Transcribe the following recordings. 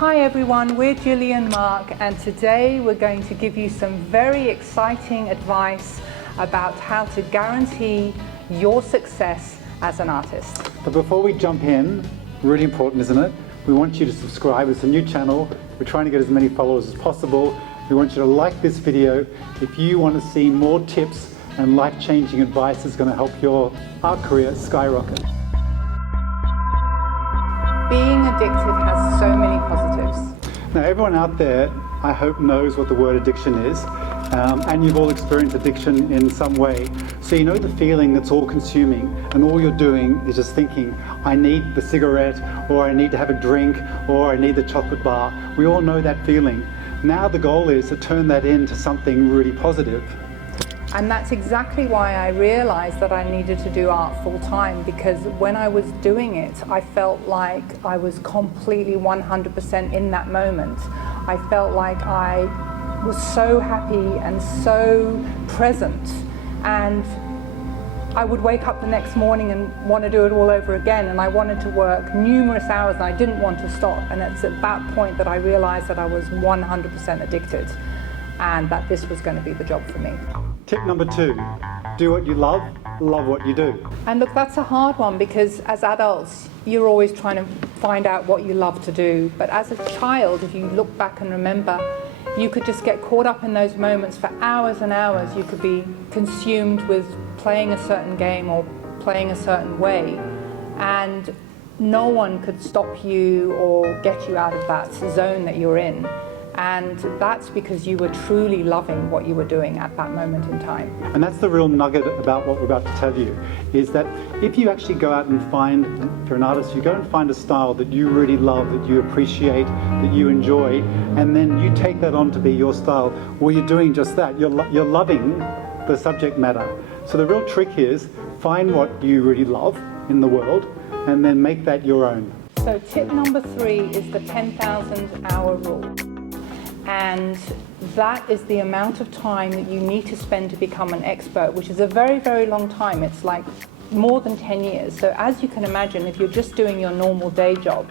Hi everyone, we're Julie and Mark, and today we're going to give you some very exciting advice about how to guarantee your success as an artist. But before we jump in, really important, isn't it? We want you to subscribe. It's a new channel. We're trying to get as many followers as possible. We want you to like this video. If you want to see more tips and life-changing advice that's going to help your art career skyrocket. Being addicted has so many positives. Now, everyone out there, I hope, knows what the word addiction is, and you've all experienced addiction in some way. So you know the feeling that's all-consuming, and all you're doing is just thinking, I need the cigarette, or I need to have a drink, or I need the chocolate bar. We all know that feeling. Now the goal is to turn that into something really positive. And that's exactly why I realized that I needed to do art full time, because when I was doing it, I felt like I was completely 100% in that moment. I felt like I was so happy and so present, and I would wake up the next morning and want to do it all over again, and I wanted to work numerous hours and I didn't want to stop. And it's at that point that I realized that I was 100% addicted and that this was going to be the job for me. Tip number 2, do what you love what you do. And look, that's a hard one, because as adults, you're always trying to find out what you love to do. But as a child, if you look back and remember, you could just get caught up in those moments for hours and hours. You could be consumed with playing a certain game or playing a certain way, and no one could stop you or get you out of that zone that you're in. And that's because you were truly loving what you were doing at that moment in time. And that's the real nugget about what we're about to tell you, is that if you actually go out and find, if you're an artist, you go and find a style that you really love, that you appreciate, that you enjoy, and then you take that on to be your style, well, you're doing just that. You're loving the subject matter. So the real trick is find what you really love in the world and then make that your own. So tip number 3 is the 10,000 hour rule. And that is the amount of time that you need to spend to become an expert, which is a very, very long time. It's like more than 10 years. So as you can imagine, if you're just doing your normal day job,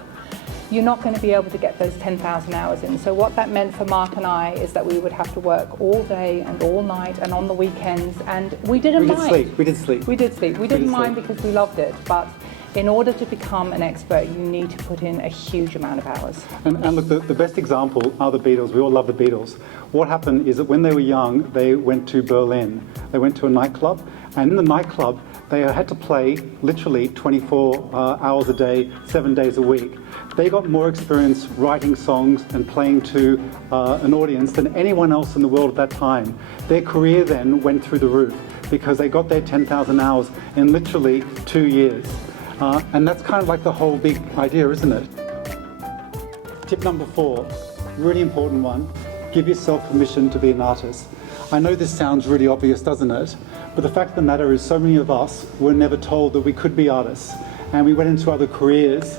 you're not going to be able to get those 10,000 hours in. So what that meant for Mark and I is that we would have to work all day and all night and on the weekends, and we didn't mind. We did sleep. We didn't mind because we loved it. But in order to become an expert, you need to put in a huge amount of hours. And look, the best example are the Beatles. We all love the Beatles. What happened is that when they were young, they went to Berlin. They went to a nightclub, and in the nightclub, they had to play literally 24 hours a day, 7 days a week. They got more experience writing songs and playing to an audience than anyone else in the world at that time. Their career then went through the roof because they got their 10,000 hours in literally 2 years. And that's kind of like the whole big idea, isn't it? Tip number 4, really important one, give yourself permission to be an artist. I know this sounds really obvious, doesn't it? But the fact of the matter is so many of us were never told that we could be artists. And we went into other careers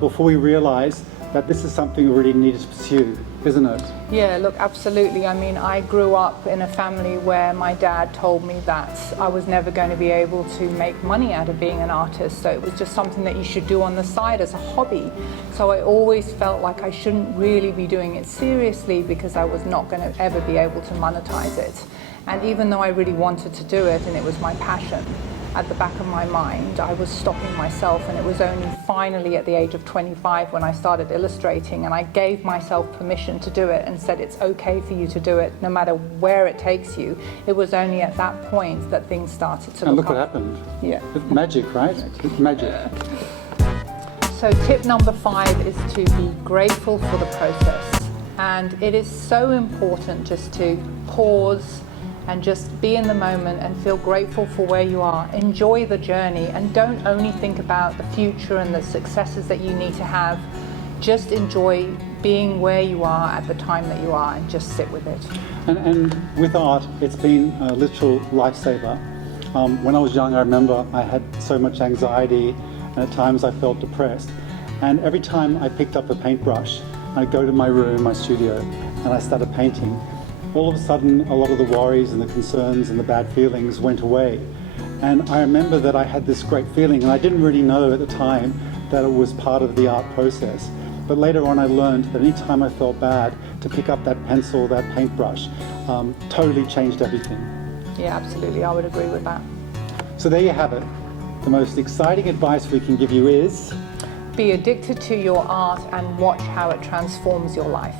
before we realized that this is something we really needed to pursue, isn't it? Yeah, look, absolutely. I mean, I grew up in a family where my dad told me that I was never going to be able to make money out of being an artist. So it was just something that you should do on the side as a hobby. So I always felt like I shouldn't really be doing it seriously because I was not going to ever be able to monetize it. And even though I really wanted to do it and it was my passion, at the back of my mind, I was stopping myself, and it was only finally at the age of 25 when I started illustrating, and I gave myself permission to do it and said it's okay for you to do it no matter where it takes you. It was only at that point that things started to look what happened. Yeah. It's magic, right? It's magic. So tip number 5 is to be grateful for the process. And it is so important just to pause and just be in the moment and feel grateful for where you are. Enjoy the journey and don't only think about the future and the successes that you need to have. Just enjoy being where you are at the time that you are and just sit with it. And with art, it's been a literal lifesaver. When I was young, I remember I had so much anxiety and at times I felt depressed. And every time I picked up a paintbrush, I'd go to my room, my studio, and I started painting. All of a sudden, a lot of the worries and the concerns and the bad feelings went away. And I remember that I had this great feeling, and I didn't really know at the time that it was part of the art process. But later on I learned that any time I felt bad, to pick up that pencil, that paintbrush, totally changed everything. Yeah, absolutely. I would agree with that. So there you have it. The most exciting advice we can give you is... Be addicted to your art and watch how it transforms your life.